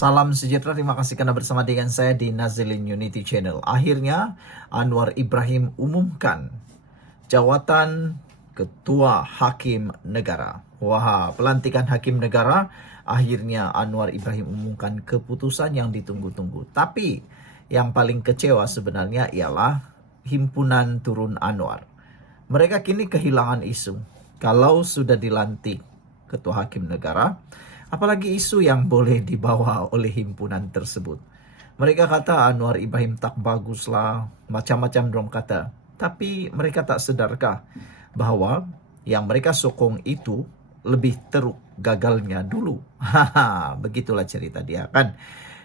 Salam sejahtera, terima kasih karena bersama dengan saya di Nazilin Unity Channel. Akhirnya Anwar Ibrahim umumkan jawatan Ketua Hakim Negara. Wah, pelantikan Hakim Negara, akhirnya Anwar Ibrahim umumkan keputusan yang ditunggu-tunggu. Tapi yang paling kecewa sebenarnya ialah Himpunan Turun Anwar. Mereka kini kehilangan isu. Kalau sudah dilantik Ketua Hakim Negara, apalagi isu yang boleh dibawa oleh himpunan tersebut. Mereka kata Anwar Ibrahim tak bagus lah, macam-macam dong kata. Tapi mereka tak sedarkah bahwa yang mereka sokong itu lebih teruk gagalnya dulu. Haha, begitulah cerita dia kan.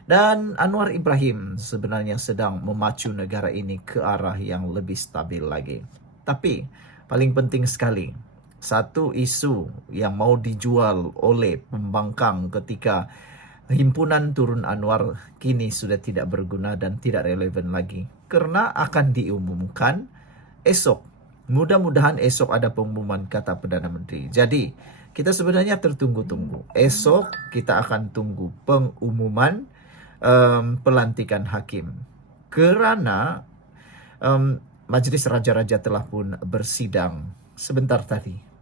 Dan Anwar Ibrahim sebenarnya sedang memacu negara ini ke arah yang lebih stabil lagi. Tapi paling penting sekali, satu isu yang mau dijual oleh pembangkang ketika Himpunan Turun Anwar kini sudah tidak berguna dan tidak relevan lagi. Karena akan diumumkan esok. Mudah-mudahan esok ada pengumuman, kata Perdana Menteri. Jadi kita sebenarnya tertunggu-tunggu. Esok kita akan tunggu pengumuman pelantikan hakim. Kerana Majlis Raja-Raja telah pun bersidang sebentar tadi.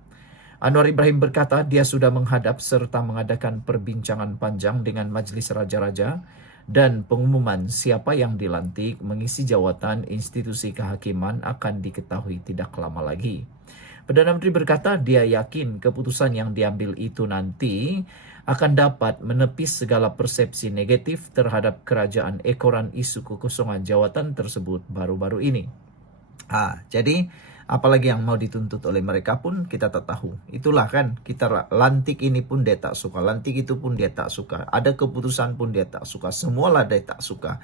Anwar Ibrahim berkata dia sudah menghadap serta mengadakan perbincangan panjang dengan Majlis Raja-Raja dan pengumuman siapa yang dilantik mengisi jawatan institusi kehakiman akan diketahui tidak lama lagi. Perdana Menteri berkata dia yakin keputusan yang diambil itu nanti akan dapat menepis segala persepsi negatif terhadap kerajaan ekoran isu kekosongan jawatan tersebut baru-baru ini. Jadi apalagi yang mau dituntut oleh mereka pun kita tak tahu. Itulah kan, kita lantik ini pun dia tak suka, lantik itu pun dia tak suka, ada keputusan pun dia tak suka, semualah dia tak suka.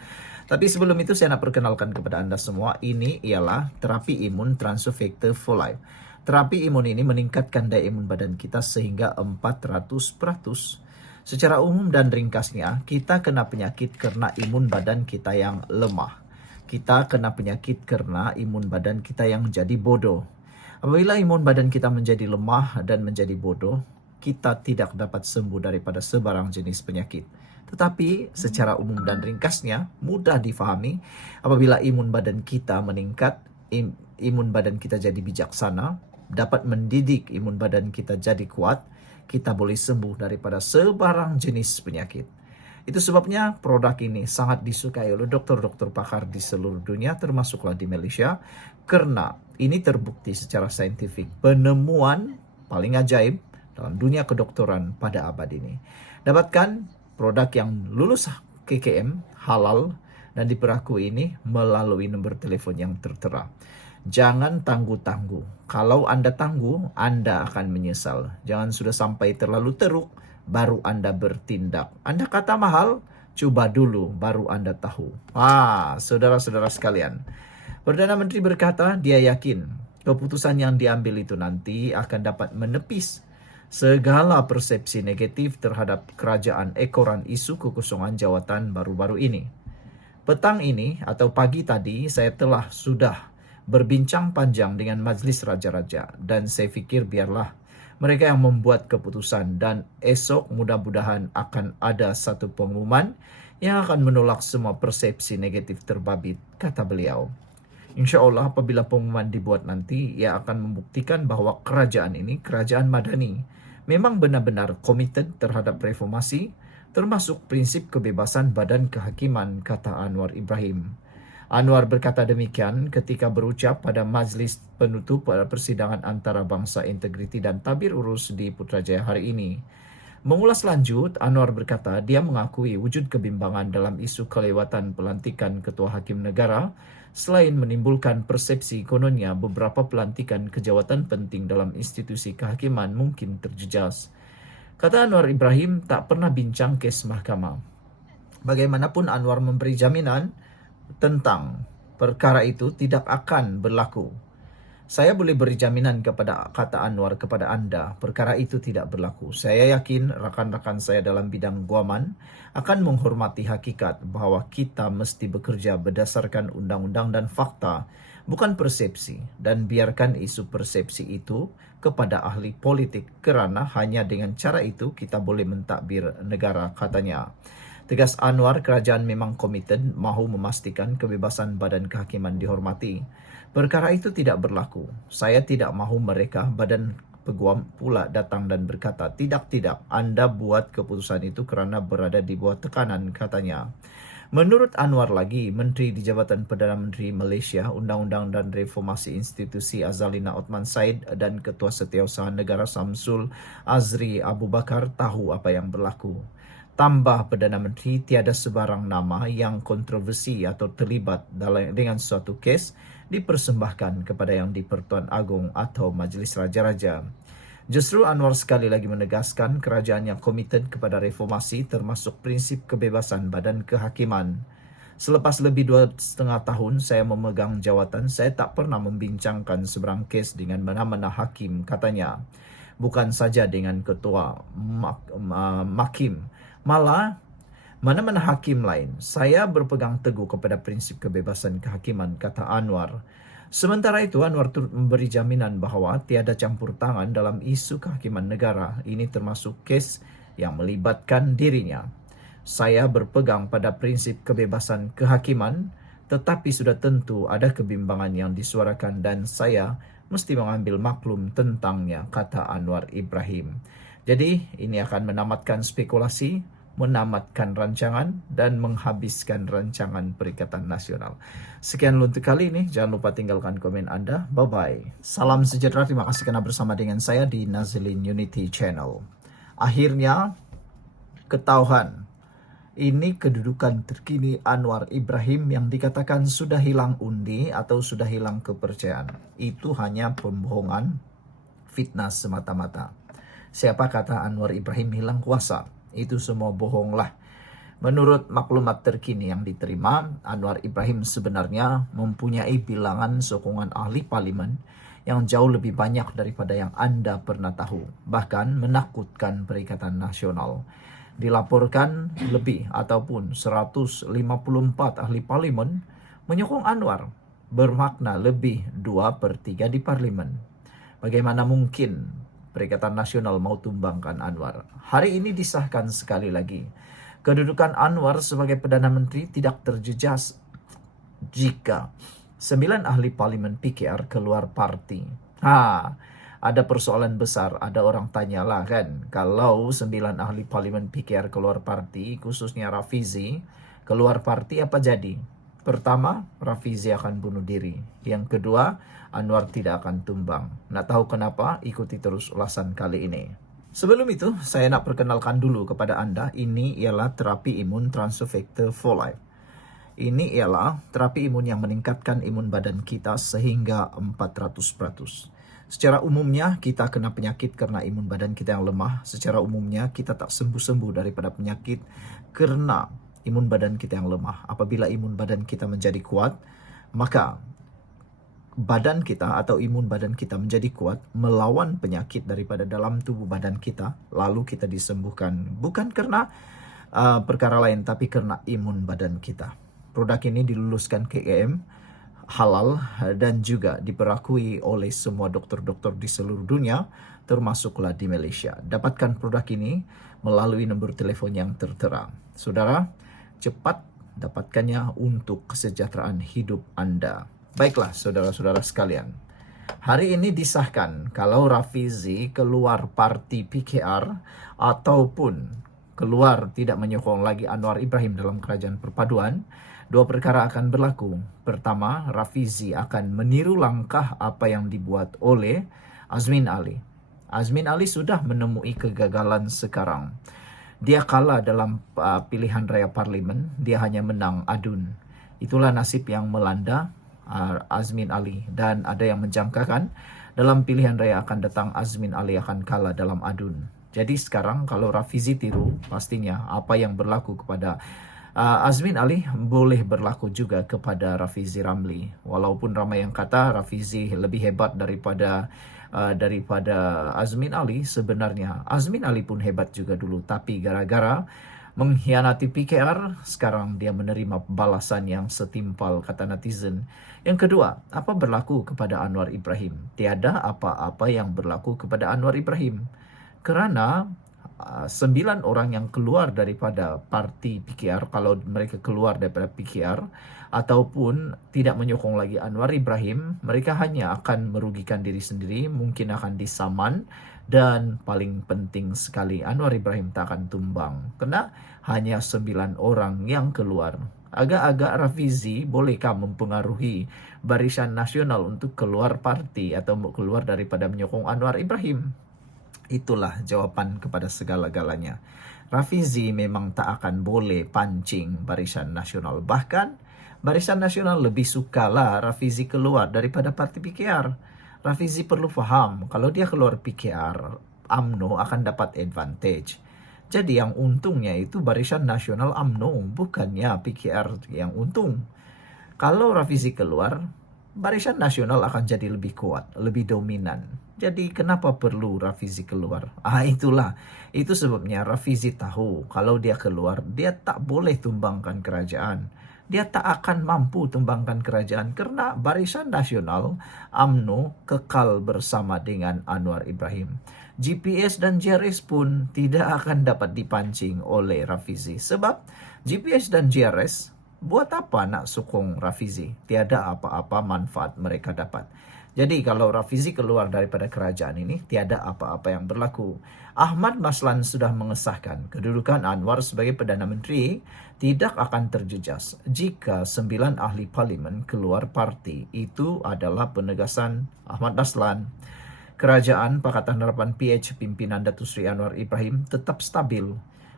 Tapi sebelum itu saya nak perkenalkan kepada Anda semua, ini ialah terapi imun Transfer Factor for Life. Terapi imun ini meningkatkan daya imun badan kita sehingga 400%. Secara umum dan ringkasnya, kita kena penyakit karena imun badan kita yang lemah. Kita kena penyakit karena imun badan kita yang jadi bodoh. Apabila imun badan kita menjadi lemah dan menjadi bodoh, kita tidak dapat sembuh daripada sebarang jenis penyakit. Tetapi secara umum dan ringkasnya, mudah difahami, apabila imun badan kita meningkat, imun badan kita jadi bijaksana, dapat mendidik imun badan kita jadi kuat, kita boleh sembuh daripada sebarang jenis penyakit. Itu sebabnya produk ini sangat disukai oleh dokter-dokter pakar di seluruh dunia, termasuklah di Malaysia, karena ini terbukti secara saintifik penemuan paling ajaib dalam dunia kedokteran pada abad ini. Dapatkan produk yang lulus KKM, halal, dan diperakui ini melalui nomor telepon yang tertera. Jangan tangguh-tangguh. Kalau Anda tangguh, Anda akan menyesal. Jangan sudah sampai terlalu teruk, baru Anda bertindak. Anda kata mahal, coba dulu, baru Anda tahu. Saudara-saudara sekalian, Perdana Menteri berkata dia yakin keputusan yang diambil itu nanti akan dapat menepis segala persepsi negatif terhadap kerajaan ekoran isu kekosongan jawatan baru-baru ini. Petang ini atau pagi tadi saya sudah berbincang panjang dengan Majlis Raja-Raja dan saya fikir biarlah mereka yang membuat keputusan dan esok mudah-mudahan akan ada satu pengumuman yang akan menolak semua persepsi negatif terbabit, kata beliau. Insya Allah apabila pengumuman dibuat nanti, ia akan membuktikan bahwa kerajaan ini, kerajaan madani, memang benar-benar komited terhadap reformasi, termasuk prinsip kebebasan badan kehakiman, kata Anwar Ibrahim. Anwar berkata demikian ketika berucap pada majlis penutup pada persidangan antarabangsa integriti dan tabir urus di Putrajaya hari ini. Mengulas lanjut, Anwar berkata dia mengakui wujud kebimbangan dalam isu kelewatan pelantikan Ketua Hakim Negara selain menimbulkan persepsi kononnya beberapa pelantikan kejawatan penting dalam institusi kehakiman mungkin terjejas. Kata Anwar Ibrahim tak pernah bincang kes mahkamah. Bagaimanapun Anwar memberi jaminan tentang perkara itu tidak akan berlaku. Saya boleh beri jaminan kepada kata Anwar kepada Anda, perkara itu tidak berlaku. Saya yakin rakan-rakan saya dalam bidang guaman akan menghormati hakikat bahwa kita mesti bekerja berdasarkan undang-undang dan fakta, bukan persepsi, dan biarkan isu persepsi itu kepada ahli politik kerana hanya dengan cara itu kita boleh mentadbir negara, katanya. Tegas Anwar, kerajaan memang komited mahu memastikan kebebasan badan kehakiman dihormati. Perkara itu tidak berlaku. Saya tidak mahu mereka, badan peguam pula datang dan berkata, tidak, Anda buat keputusan itu kerana berada di bawah tekanan, katanya. Menurut Anwar lagi, Menteri di Jabatan Perdana Menteri Malaysia, Undang-Undang dan Reformasi Institusi Azalina Othman Said dan Ketua Setiausaha Negara Samsul Azri Abu Bakar tahu apa yang berlaku. Tambah Perdana Menteri, tiada sebarang nama yang kontroversi atau terlibat dengan suatu kes dipersembahkan kepada Yang di-Pertuan Agong atau Majlis Raja-Raja. Justru Anwar sekali lagi menegaskan kerajaan yang komited kepada reformasi termasuk prinsip kebebasan badan kehakiman. Selepas lebih 2,5 tahun saya memegang jawatan, saya tak pernah membincangkan seberang kes dengan mana-mana hakim, katanya. Bukan saja dengan ketua Makim, malah mana-mana hakim lain. Saya berpegang teguh kepada prinsip kebebasan kehakiman, kata Anwar. Sementara itu, Anwar turut memberi jaminan bahawa tiada campur tangan dalam isu kehakiman negara. Ini termasuk kes yang melibatkan dirinya. Saya berpegang pada prinsip kebebasan kehakiman, tetapi sudah tentu ada kebimbangan yang disuarakan dan saya mesti mengambil maklum tentangnya, kata Anwar Ibrahim. Jadi, ini akan menamatkan spekulasi, menamatkan rancangan dan menghabiskan rancangan Perikatan Nasional. Sekian untuk kali ini. Jangan lupa tinggalkan komen Anda. Bye-bye. Salam sejahtera. Terima kasih kerana bersama dengan saya di Nazilin Unity Channel. Akhirnya ketahuan. Ini kedudukan terkini Anwar Ibrahim yang dikatakan sudah hilang undi atau sudah hilang kepercayaan. Itu hanya pembohongan, fitnah semata-mata. Siapa kata Anwar Ibrahim hilang kuasa? Itu semua bohonglah. Menurut maklumat terkini yang diterima, Anwar Ibrahim sebenarnya mempunyai bilangan sokongan ahli parlimen yang jauh lebih banyak daripada yang Anda pernah tahu. Bahkan menakutkan Perikatan Nasional. Dilaporkan lebih ataupun 154 ahli parlimen menyokong Anwar, bermakna lebih 2/3 di parlimen. Bagaimana mungkin Perikatan Nasional mau tumbangkan Anwar? Hari ini disahkan sekali lagi. Kedudukan Anwar sebagai Perdana Menteri tidak terjejas jika 9 ahli parlimen PKR keluar parti. Ada persoalan besar. Ada orang tanyalah kan, kalau 9 ahli parlimen PKR keluar parti, khususnya Rafizi, keluar parti apa jadi? Pertama, Rafizi akan bunuh diri. Yang kedua, Anwar tidak akan tumbang. Nak tahu kenapa? Ikuti terus ulasan kali ini. Sebelum itu, saya nak perkenalkan dulu kepada Anda, ini ialah terapi imun transfer factor for life. Ini ialah terapi imun yang meningkatkan imun badan kita sehingga 400%. Secara umumnya, kita kena penyakit kerana imun badan kita yang lemah. Secara umumnya, kita tak sembuh-sembuh daripada penyakit kerana imun badan kita yang lemah. Apabila imun badan kita menjadi kuat, maka badan kita atau imun badan kita menjadi kuat melawan penyakit daripada dalam tubuh badan kita, lalu kita disembuhkan. Bukan kerana perkara lain, tapi kerana imun badan kita. Produk ini diluluskan KKM, halal dan juga diperakui oleh semua doktor-doktor di seluruh dunia, termasuklah di Malaysia. Dapatkan produk ini melalui nombor telefon yang tertera. Saudara, cepat dapatkannya untuk kesejahteraan hidup Anda. Baiklah, saudara-saudara sekalian. Hari ini disahkan kalau Rafizi keluar parti PKR ataupun keluar tidak menyokong lagi Anwar Ibrahim dalam kerajaan perpaduan, dua perkara akan berlaku. Pertama, Rafizi akan meniru langkah apa yang dibuat oleh Azmin Ali. Azmin Ali sudah menemui kegagalan sekarang. Dia kalah dalam pilihan raya parlimen, dia hanya menang adun. Itulah nasib yang melanda Azmin Ali, dan ada yang menjangkakan dalam pilihan raya akan datang Azmin Ali akan kalah dalam adun. Jadi sekarang kalau Rafizi tiru, pastinya apa yang berlaku kepada Azmin Ali boleh berlaku juga kepada Rafizi Ramli. Walaupun ramai yang kata Rafizi lebih hebat daripada Azmin Ali, sebenarnya Azmin Ali pun hebat juga dulu, tapi gara-gara mengkhianati PKR, sekarang dia menerima balasan yang setimpal, kata netizen. Yang kedua, apa berlaku kepada Anwar Ibrahim? Tiada apa-apa yang berlaku kepada Anwar Ibrahim. Kerana 9 orang yang keluar daripada parti PKR, kalau mereka keluar daripada PKR ataupun tidak menyokong lagi Anwar Ibrahim, mereka hanya akan merugikan diri sendiri, mungkin akan disaman, dan paling penting sekali Anwar Ibrahim tak akan tumbang karena hanya 9 orang yang keluar. Agak-agak Rafizi bolehkah mempengaruhi Barisan Nasional untuk keluar parti atau keluar daripada menyokong Anwar Ibrahim? Itulah jawaban kepada segala-galanya. Rafizi memang tak akan boleh pancing Barisan Nasional. Bahkan Barisan Nasional lebih sukalah Rafizi keluar daripada parti PKR. Rafizi perlu faham kalau dia keluar PKR, UMNO akan dapat advantage. Jadi yang untungnya itu Barisan Nasional UMNO, bukannya PKR yang untung. Kalau Rafizi keluar, Barisan Nasional akan jadi lebih kuat, lebih dominan. Jadi kenapa perlu Rafizi keluar? Itulah. Itu sebabnya Rafizi tahu kalau dia keluar, dia tak boleh tumbangkan kerajaan. Dia tak akan mampu tumbangkan kerajaan karena Barisan Nasional UMNO kekal bersama dengan Anwar Ibrahim. GPS dan JRS pun tidak akan dapat dipancing oleh Rafizi. Sebab GPS dan JRS, buat apa nak sokong Rafizi? Tiada apa-apa manfaat mereka dapat. Jadi kalau Rafizi keluar daripada kerajaan ini, tiada apa-apa yang berlaku. Ahmad Maslan sudah mengesahkan kedudukan Anwar sebagai Perdana Menteri tidak akan terjejas jika 9 ahli parlimen keluar parti. Itu adalah penegasan Ahmad Maslan. Kerajaan Pakatan Harapan PH pimpinan Datuk Seri Anwar Ibrahim tetap stabil.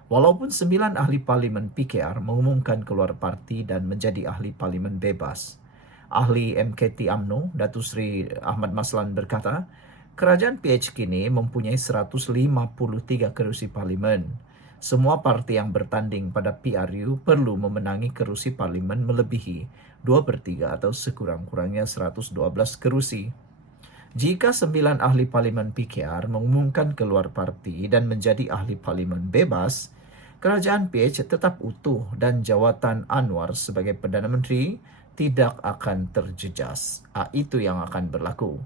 Walaupun 9 ahli parlimen PKR mengumumkan keluar parti dan menjadi ahli parlimen bebas. Ahli MKT UMNO, Datuk Seri Ahmad Maslan berkata, kerajaan PH kini mempunyai 153 kerusi parlimen. Semua parti yang bertanding pada PRU perlu memenangi kerusi parlimen melebihi 2/3 atau sekurang-kurangnya 112 kerusi. Jika 9 ahli parlimen PKR mengumumkan keluar parti dan menjadi ahli parlimen bebas, kerajaan PH tetap utuh dan jawatan Anwar sebagai Perdana Menteri tidak akan terjejas. Itu yang akan berlaku.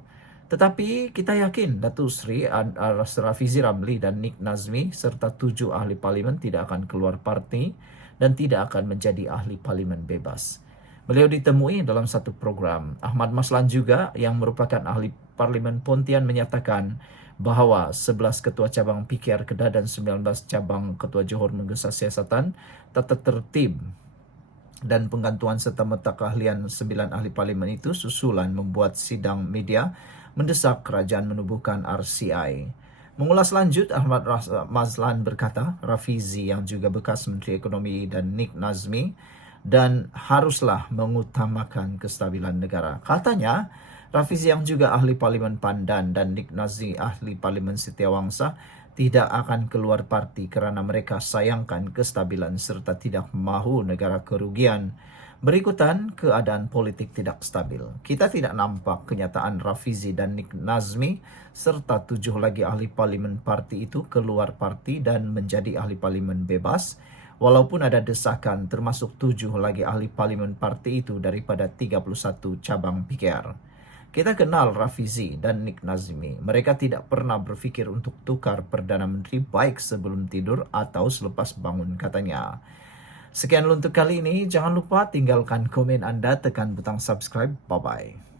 Tetapi kita yakin Datuk Seri Rafizi Ramli dan Nik Nazmi serta 7 ahli parlimen tidak akan keluar parti dan tidak akan menjadi ahli parlimen bebas. Beliau ditemui dalam satu program. Ahmad Maslan juga yang merupakan ahli parlimen Pontian menyatakan bahawa 11 ketua cabang PKR Kedah dan 19 cabang ketua Johor Menggesa Siasatan tata tertib dan penggantuan serta-merta keahlian 9 ahli parlimen itu susulan membuat sidang media mendesak kerajaan menubuhkan RCI. Mengulas lanjut, Ahmad Maslan berkata, Rafizi yang juga bekas Menteri Ekonomi dan Nik Nazmi dan haruslah mengutamakan kestabilan negara. Katanya, Rafizi yang juga ahli parlimen Pandan dan Nik Nazmi ahli parlimen Setiawangsa tidak akan keluar parti kerana mereka sayangkan kestabilan serta tidak mahu negara kerugian. Berikutan, keadaan politik tidak stabil. Kita tidak nampak kenyataan Rafizi dan Nik Nazmi serta 7 lagi ahli parlimen parti itu keluar parti dan menjadi ahli parlimen bebas, walaupun ada desakan termasuk 7 lagi ahli parlimen parti itu daripada 31 cabang PKR. Kita kenal Rafizi dan Nik Nazmi. Mereka tidak pernah berfikir untuk tukar Perdana Menteri baik sebelum tidur atau selepas bangun, katanya. Sekian untuk kali ini. Jangan lupa tinggalkan komen anda, tekan butang subscribe. Bye-bye.